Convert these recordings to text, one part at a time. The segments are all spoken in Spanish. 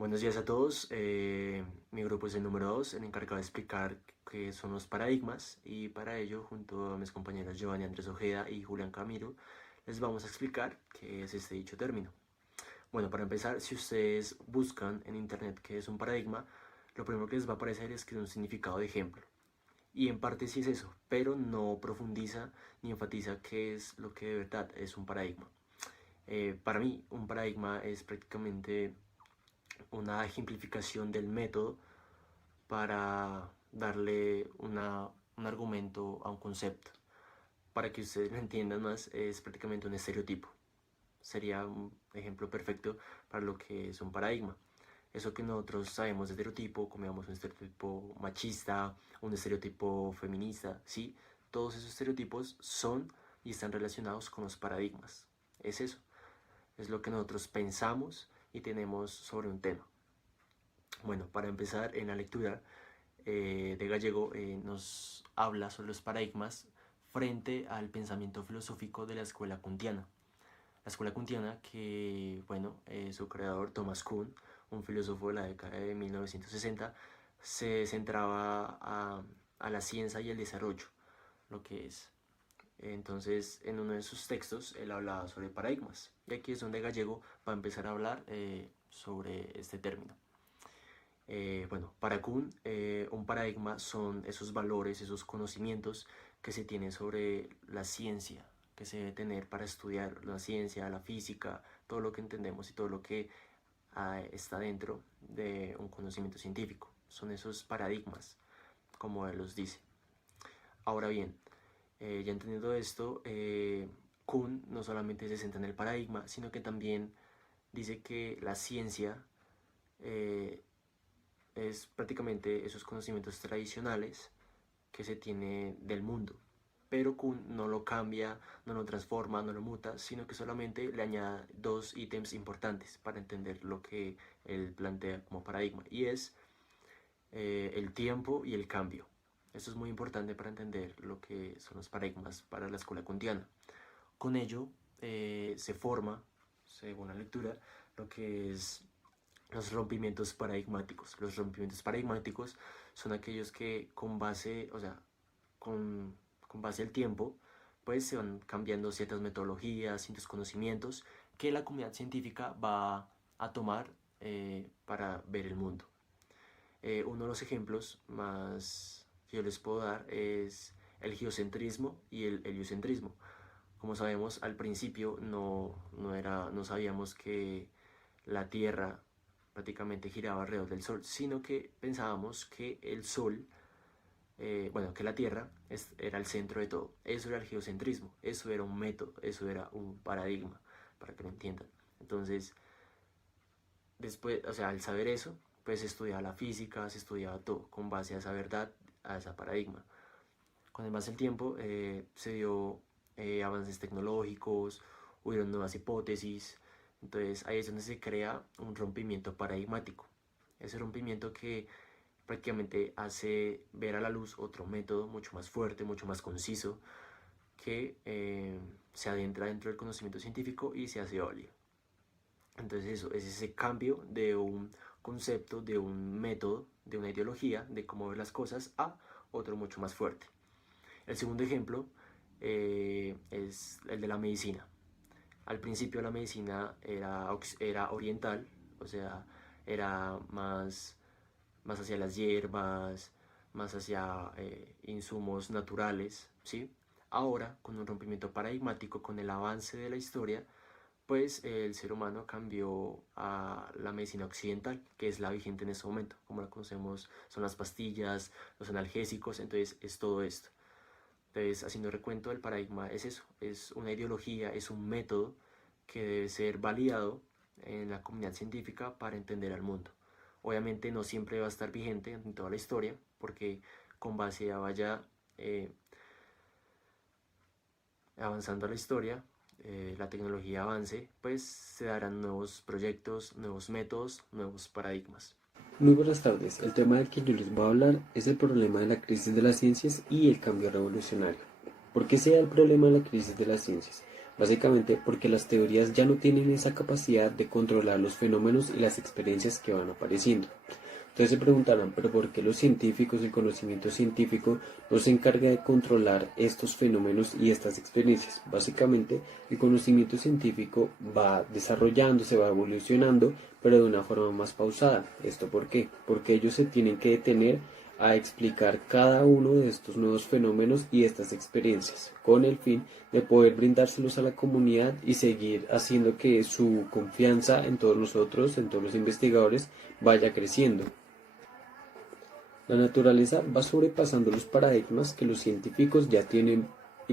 Buenos días a todos. Mi grupo es el número 2, el encargado de explicar qué son los paradigmas, y para ello, junto a mis compañeros Giovanni Andrés Ojeda y Julián Camilo, les vamos a explicar qué es este dicho término. Bueno, para empezar, si ustedes buscan en internet qué es un paradigma, lo primero que les va a aparecer es que es un significado de ejemplo. Y en parte sí es eso, pero no profundiza ni enfatiza qué es lo que de verdad es un paradigma. Para mí, un paradigma es prácticamente una ejemplificación del método para darle un argumento a un concepto. Para que ustedes lo entiendan más, es prácticamente un estereotipo. Sería un ejemplo perfecto para lo que es un paradigma. Eso que nosotros sabemos de estereotipo, como digamos un estereotipo machista, un estereotipo feminista, ¿sí? Todos esos estereotipos son y están relacionados con los paradigmas. Es eso, es lo que nosotros pensamos y tenemos sobre un tema. Bueno, para empezar en la lectura de Gallego nos habla sobre los paradigmas frente al pensamiento filosófico de la escuela kantiana. La escuela kantiana que, bueno, su creador Thomas Kuhn, un filósofo de la década de 1960, se centraba a la ciencia y el desarrollo, lo que es. Entonces, en uno de sus textos, él hablaba sobre paradigmas. Y aquí es donde Gallego va a empezar a hablar sobre este término. Bueno, para Kuhn, un paradigma son esos valores, esos conocimientos que se tienen sobre la ciencia, que se debe tener para estudiar la ciencia, la física, todo lo que entendemos y todo lo que está dentro de un conocimiento científico. Son esos paradigmas, como él los dice. Ahora bien, ya entendiendo esto, Kuhn no solamente se centra en el paradigma, sino que también dice que la ciencia eh, es prácticamente esos conocimientos tradicionales que se tiene del mundo. Pero Kuhn no lo cambia, no lo transforma, no lo muta, sino que solamente le añade dos ítems importantes para entender lo que él plantea como paradigma, y es el tiempo y el cambio. Esto es muy importante para entender lo que son los paradigmas para la escuela kantiana. Con ello se forma, según la lectura, lo que es los rompimientos paradigmáticos. Los rompimientos paradigmáticos son aquellos que con base, o sea, con base al tiempo, pues se van cambiando ciertas metodologías, ciertos conocimientos que la comunidad científica va a tomar para ver el mundo. Uno de los ejemplos más que yo les puedo dar es el geocentrismo y el heliocentrismo. Como sabemos, al principio no sabíamos que la Tierra prácticamente giraba alrededor del Sol, sino que pensábamos que el Sol, bueno, que la Tierra era el centro de todo. Eso era el geocentrismo, eso era un método, eso era un paradigma, para que lo entiendan. Entonces, después, o sea, al saber eso, pues se estudiaba la física, se estudiaba todo con base a esa verdad, a ese paradigma. Con el más del tiempo se dio avances tecnológicos, hubieron nuevas hipótesis. Entonces ahí es donde se crea un rompimiento paradigmático. Ese rompimiento que prácticamente hace ver a la luz otro método mucho más fuerte, mucho más conciso, que se adentra dentro del conocimiento científico y se hace válido. Entonces eso es ese cambio de un concepto, de un método, de una ideología, de cómo ver las cosas, a otro mucho más fuerte. El segundo ejemplo es el de la medicina. Al principio la medicina era oriental, o sea, era más hacia las hierbas, más hacia insumos naturales, ¿sí? Ahora, con un rompimiento paradigmático, con el avance de la historia, pues el ser humano cambió a la medicina occidental, que es la vigente en este momento. Como la conocemos, son las pastillas, los analgésicos, entonces es todo esto. Entonces, haciendo recuento, el paradigma es eso, es una ideología, es un método que debe ser validado en la comunidad científica para entender al mundo. Obviamente no siempre va a estar vigente en toda la historia, porque con base a vaya avanzando la historia, la tecnología avance, pues se darán nuevos proyectos, nuevos métodos, nuevos paradigmas. Muy buenas tardes. El tema del que yo les voy a hablar es el problema de la crisis de las ciencias y el cambio revolucionario. ¿Por qué se da el problema de la crisis de las ciencias? Básicamente porque las teorías ya no tienen esa capacidad de controlar los fenómenos y las experiencias que van apareciendo. Entonces se preguntarán, pero ¿por qué los científicos, el conocimiento científico, no se encarga de controlar estos fenómenos y estas experiencias? Básicamente, el conocimiento científico va desarrollándose, va evolucionando, pero de una forma más pausada. ¿Esto por qué? Porque ellos se tienen que detener a explicar cada uno de estos nuevos fenómenos y estas experiencias, con el fin de poder brindárselos a la comunidad y seguir haciendo que su confianza en todos nosotros, en todos los investigadores, vaya creciendo. La naturaleza va sobrepasando los paradigmas que los científicos ya tienen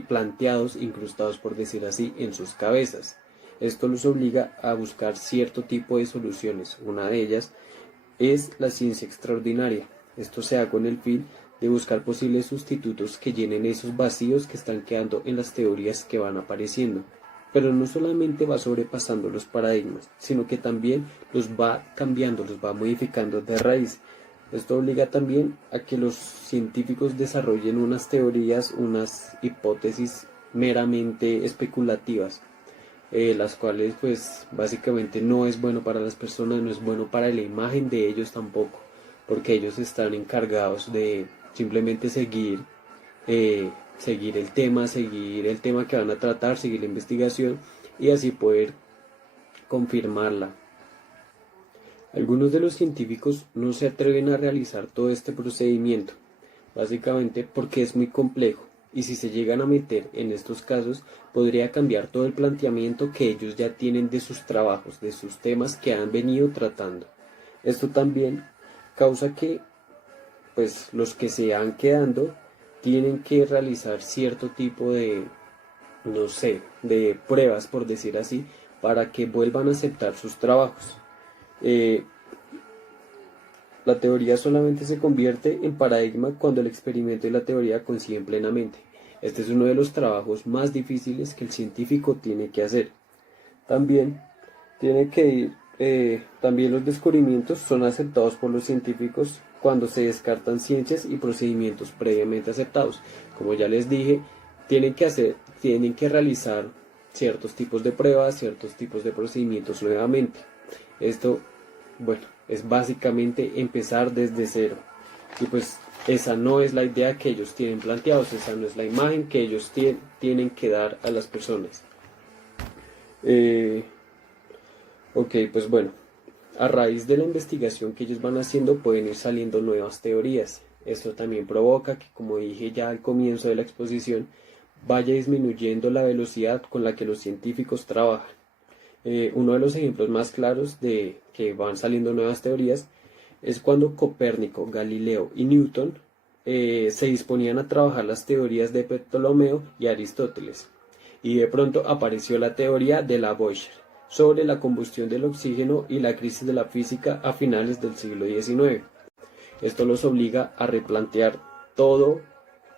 planteados, incrustados por decir así, en sus cabezas. Esto los obliga a buscar cierto tipo de soluciones. Una de ellas es la ciencia extraordinaria. Esto se da con el fin de buscar posibles sustitutos que llenen esos vacíos que están quedando en las teorías que van apareciendo. Pero no solamente va sobrepasando los paradigmas, sino que también los va cambiando, los va modificando de raíz. Esto obliga también a que los científicos desarrollen unas teorías, unas hipótesis meramente especulativas, las cuales pues básicamente no es bueno para las personas, no es bueno para la imagen de ellos tampoco, porque ellos están encargados de simplemente seguir el tema que van a tratar, seguir la investigación y así poder confirmarla. Algunos de los científicos no se atreven a realizar todo este procedimiento, básicamente porque es muy complejo, y si se llegan a meter en estos casos, podría cambiar todo el planteamiento que ellos ya tienen de sus trabajos, de sus temas que han venido tratando. Esto también causa que, pues, los que se van quedando tienen que realizar cierto tipo de, no sé, de pruebas, por decir así, para que vuelvan a aceptar sus trabajos. La teoría solamente se convierte en paradigma cuando el experimento y la teoría coinciden plenamente. Este es uno de los trabajos más difíciles que el científico tiene que hacer. También también los descubrimientos son aceptados por los científicos cuando se descartan ciencias y procedimientos previamente aceptados. Como ya les dije, tienen que realizar ciertos tipos de pruebas, ciertos tipos de procedimientos nuevamente. Esto, bueno, es básicamente empezar desde cero. Y pues esa no es la idea que ellos tienen planteados, esa no es la imagen que ellos tienen que dar a las personas. Ok, pues bueno, a raíz de la investigación que ellos van haciendo pueden ir saliendo nuevas teorías. Esto también provoca que, como dije ya al comienzo de la exposición, vaya disminuyendo la velocidad con la que los científicos trabajan. Uno de los ejemplos más claros de que van saliendo nuevas teorías es cuando Copérnico, Galileo y Newton se disponían a trabajar las teorías de Ptolomeo y Aristóteles, y de pronto apareció la teoría de Lavoisier sobre la combustión del oxígeno y la crisis de la física a finales del siglo XIX. Esto los obliga a replantear todo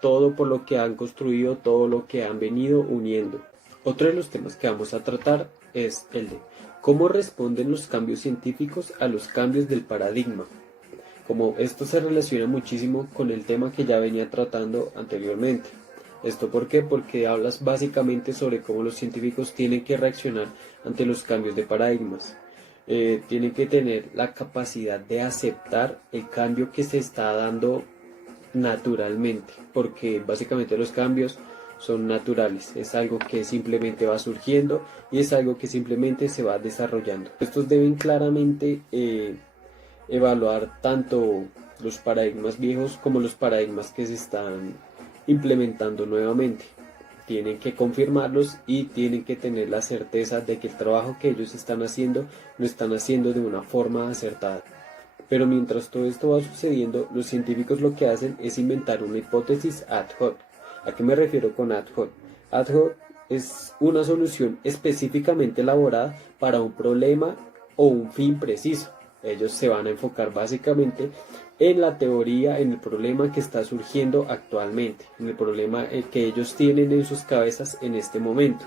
por lo que han construido, todo lo que han venido uniendo. Otro de los temas que vamos a tratar es el de cómo responden los cambios científicos a los cambios del paradigma. Como esto se relaciona muchísimo con el tema que ya venía tratando anteriormente. ¿Esto por qué? Porque hablas básicamente sobre cómo los científicos tienen que reaccionar ante los cambios de paradigmas. Tienen que tener la capacidad de aceptar el cambio que se está dando naturalmente, porque básicamente los cambios son naturales, es algo que simplemente va surgiendo y es algo que simplemente se va desarrollando. Estos deben claramente evaluar tanto los paradigmas viejos como los paradigmas que se están implementando nuevamente. Tienen que confirmarlos y tienen que tener la certeza de que el trabajo que ellos están haciendo lo están haciendo de una forma acertada. Pero mientras todo esto va sucediendo, los científicos lo que hacen es inventar una hipótesis ad hoc. ¿A qué me refiero con ad hoc? Ad hoc es una solución específicamente elaborada para un problema o un fin preciso. Ellos se van a enfocar básicamente en la teoría, en el problema que está surgiendo actualmente, en el problema que ellos tienen en sus cabezas en este momento.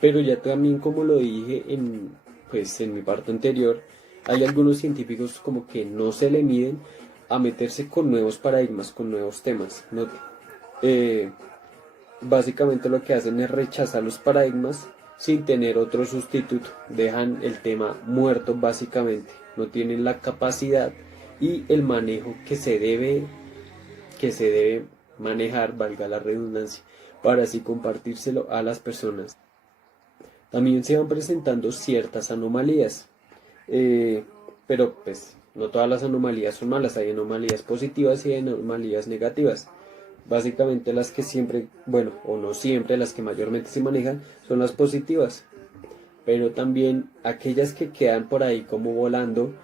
Pero ya también, como lo dije en mi parte anterior, hay algunos científicos como que no se le miden a meterse con nuevos paradigmas, con nuevos temas. básicamente lo que hacen es rechazar los paradigmas sin tener otro sustituto, dejan el tema muerto básicamente, no tienen la capacidad y el manejo que se debe manejar, valga la redundancia, para así compartírselo a las personas. También se van presentando ciertas anomalías, eh, pero pues no todas las anomalías son malas, hay anomalías positivas y hay anomalías negativas. Básicamente las que siempre, bueno, o no siempre, las que mayormente se manejan son las positivas, pero también aquellas que quedan por ahí como volando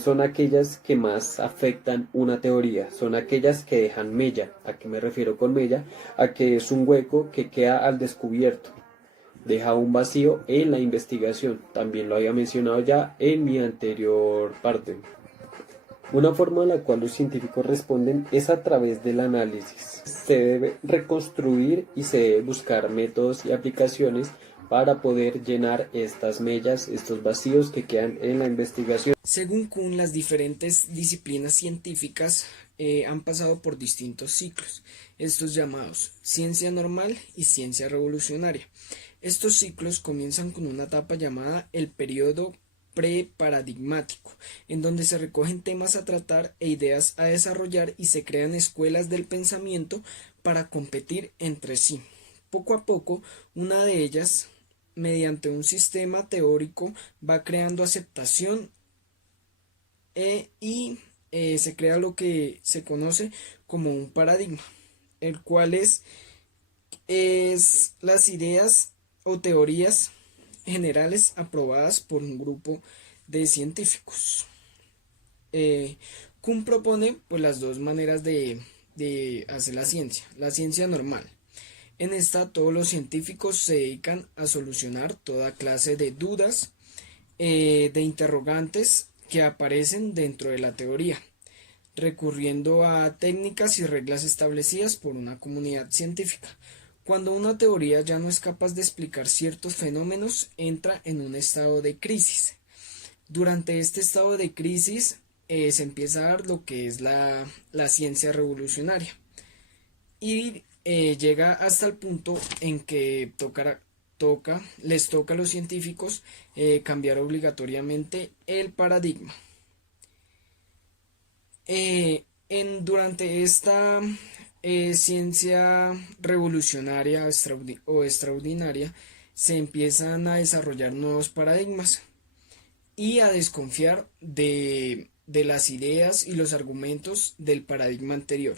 son aquellas que más afectan una teoría, son aquellas que dejan mella. ¿A qué me refiero con mella? A que es un hueco que queda al descubierto, deja un vacío en la investigación. También lo había mencionado ya en mi anterior parte. Una forma en la cual los científicos responden es a través del análisis. Se debe reconstruir y se debe buscar métodos y aplicaciones para poder llenar estas mellas, estos vacíos que quedan en la investigación. Según Kuhn, las diferentes disciplinas científicas han pasado por distintos ciclos, estos llamados ciencia normal y ciencia revolucionaria. Estos ciclos comienzan con una etapa llamada el periodo preparadigmático, en donde se recogen temas a tratar e ideas a desarrollar y se crean escuelas del pensamiento para competir entre sí. Poco a poco, una de ellas, mediante un sistema teórico, va creando aceptación y se crea lo que se conoce como un paradigma, el cual es las ideas o teorías generales aprobadas por un grupo de científicos. Kuhn propone pues las dos maneras de hacer la ciencia normal. En esta todos los científicos se dedican a solucionar toda clase de dudas, de interrogantes que aparecen dentro de la teoría, recurriendo a técnicas y reglas establecidas por una comunidad científica. Cuando una teoría ya no es capaz de explicar ciertos fenómenos, entra en un estado de crisis. Durante este estado de crisis se empieza a dar lo que es la ciencia revolucionaria y llega hasta el punto en que les toca a los científicos cambiar obligatoriamente el paradigma. Durante esta ciencia revolucionaria o extraordinaria se empiezan a desarrollar nuevos paradigmas y a desconfiar de las ideas y los argumentos del paradigma anterior.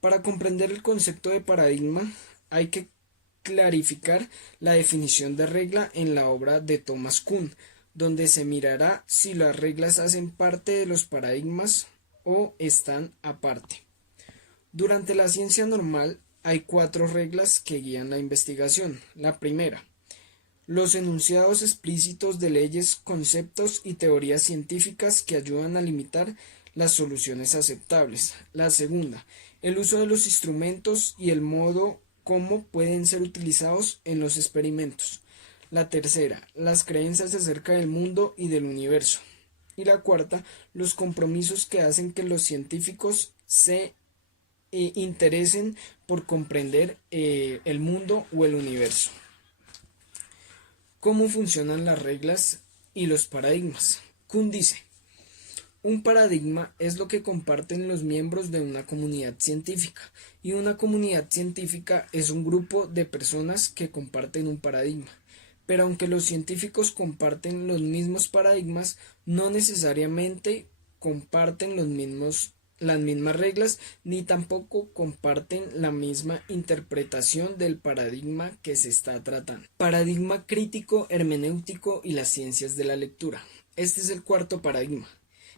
Para comprender el concepto de paradigma hay que clarificar la definición de regla en la obra de Thomas Kuhn, donde se mirará si las reglas hacen parte de los paradigmas o están aparte. Durante la ciencia normal hay 4 reglas que guían la investigación. La primera, los enunciados explícitos de leyes, conceptos y teorías científicas que ayudan a limitar las soluciones aceptables. La segunda, el uso de los instrumentos y el modo como pueden ser utilizados en los experimentos. La tercera, las creencias acerca del mundo y del universo. Y la cuarta, los compromisos que hacen que los científicos se interesen por comprender el mundo o el universo. ¿Cómo funcionan las reglas y los paradigmas? Kuhn dice, un paradigma es lo que comparten los miembros de una comunidad científica, y una comunidad científica es un grupo de personas que comparten un paradigma. Pero aunque los científicos comparten los mismos paradigmas, no necesariamente comparten las mismas reglas, ni tampoco comparten la misma interpretación del paradigma que se está tratando. Paradigma crítico, hermenéutico y las ciencias de la lectura. Este es el cuarto paradigma,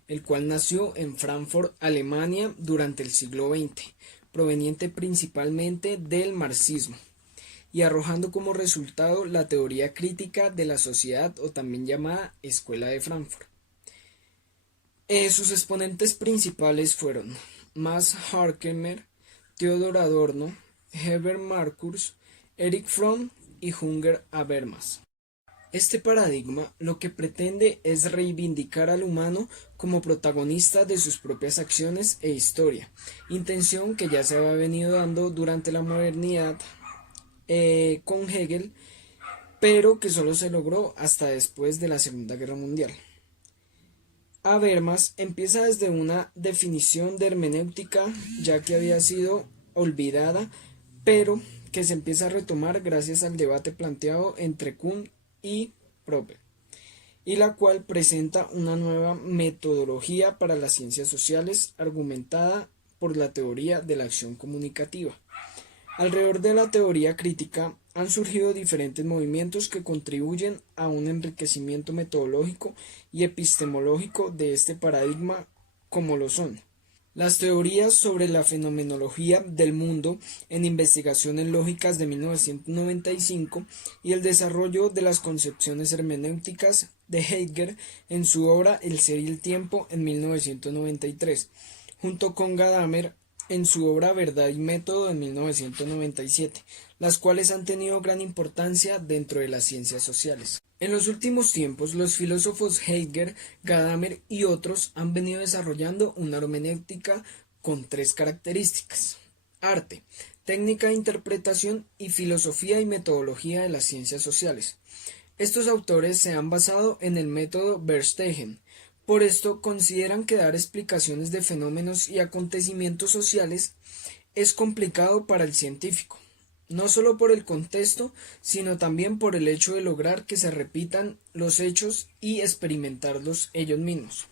el cual nació en Frankfurt, Alemania, durante el siglo XX, proveniente principalmente del marxismo, y arrojando como resultado la teoría crítica de la sociedad, o también llamada Escuela de Frankfurt. Sus exponentes principales fueron Max Horkheimer, Theodor Adorno, Herbert Marcuse, Erich Fromm y Jürgen Habermas. Este paradigma lo que pretende es reivindicar al humano como protagonista de sus propias acciones e historia, intención que ya se había venido dando durante la modernidad con Hegel, pero que solo se logró hasta después de la Segunda Guerra Mundial. Habermas empieza desde una definición de hermenéutica ya que había sido olvidada, pero que se empieza a retomar gracias al debate planteado entre Kuhn y Popper, y la cual presenta una nueva metodología para las ciencias sociales argumentada por la teoría de la acción comunicativa. Alrededor de la teoría crítica han surgido diferentes movimientos que contribuyen a un enriquecimiento metodológico y epistemológico de este paradigma, como lo son las teorías sobre la fenomenología del mundo en Investigaciones Lógicas de 1995 y el desarrollo de las concepciones hermenéuticas de Heidegger en su obra El ser y el tiempo en 1993, junto con Gadamer en su obra Verdad y Método en 1997, las cuales han tenido gran importancia dentro de las ciencias sociales. En los últimos tiempos, los filósofos Heidegger, Gadamer y otros han venido desarrollando una hermenéutica con tres características: arte, técnica de interpretación y filosofía y metodología de las ciencias sociales. Estos autores se han basado en el método Verstegen. Por esto consideran que dar explicaciones de fenómenos y acontecimientos sociales es complicado para el científico, no solo por el contexto, sino también por el hecho de lograr que se repitan los hechos y experimentarlos ellos mismos.